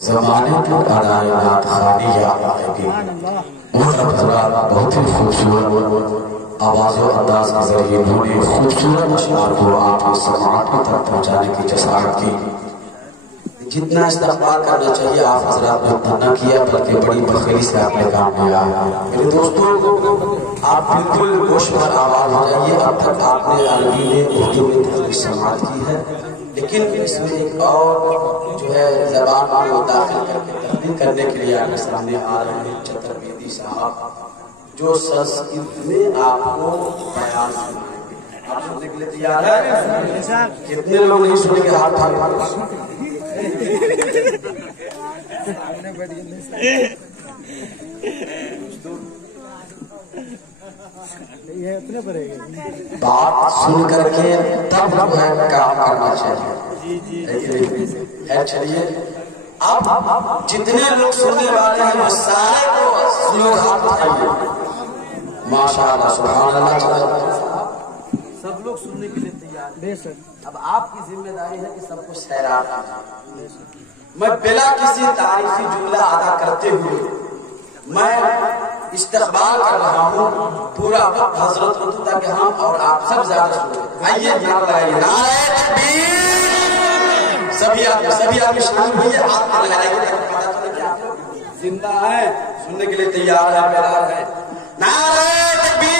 زمانے کی ادائیات خالی یاد آئے گی. محترم حضرات، بہت ہی خوبصورت آواز و انداز کے ذریعے انہوں نے خوبصورت اشعار کو آپ کی سماعت کی طرف پہنچانے کی جسارت کی. جتنا استقبال کرنا چاہیے آپ حضرات نے اتنا نہ کیا، بلکہ بڑی بخیلی سے آپ نے کام لیا. میرے دوستوں، آپ بالکل گوش پر آواز ہو جائیے. اب تک آپ نے عربی میں اردو میں تحریک سماعت کی ہے، لیکن اس میں ایک اور جو ہے زبان میں داخل کر کے تحریک کرنے کے لیے آپ کے سامنے آ رہے ہیں چتر بیدی صاحب، جو سنسکرت میں آپ کو بیان سنائیں گے. آپ سننے کے لیے تیار ہیں؟ کتنے لوگ نہیں سنے کے ہاتھ اٹھائیں؟ بات سن کر کے تب جو ہے کام کرنا چاہیے. چلیے اب جتنے لوگ سننے والے ہیں وہ سارے کو سنو ہاتھ اٹھائیے. ماشاءاللہ سبحان اللہ. سب لوگ سننے کے لیے تیار ہیں. اب آپ کی ذمہ داری ہے کہ سب کو سیراب کرنا. میں بلا کسی تعریفی جملہ ادا کرتے ہوئے میں استقبال کر رہا ہوں پورا وقت حضرت کو، تاکہ ہم اور آپ سب زیادہ سنیں. آئیے نعرہ تکبیر. سبھی آدمی شامل ہوئیے، ہاتھ میں لگائیے تاکہ پتہ چلے کہ آپ زندہ ہیں، سننے کے لیے تیار ہیں، بیدار ہیں. نعرہ تکبیر.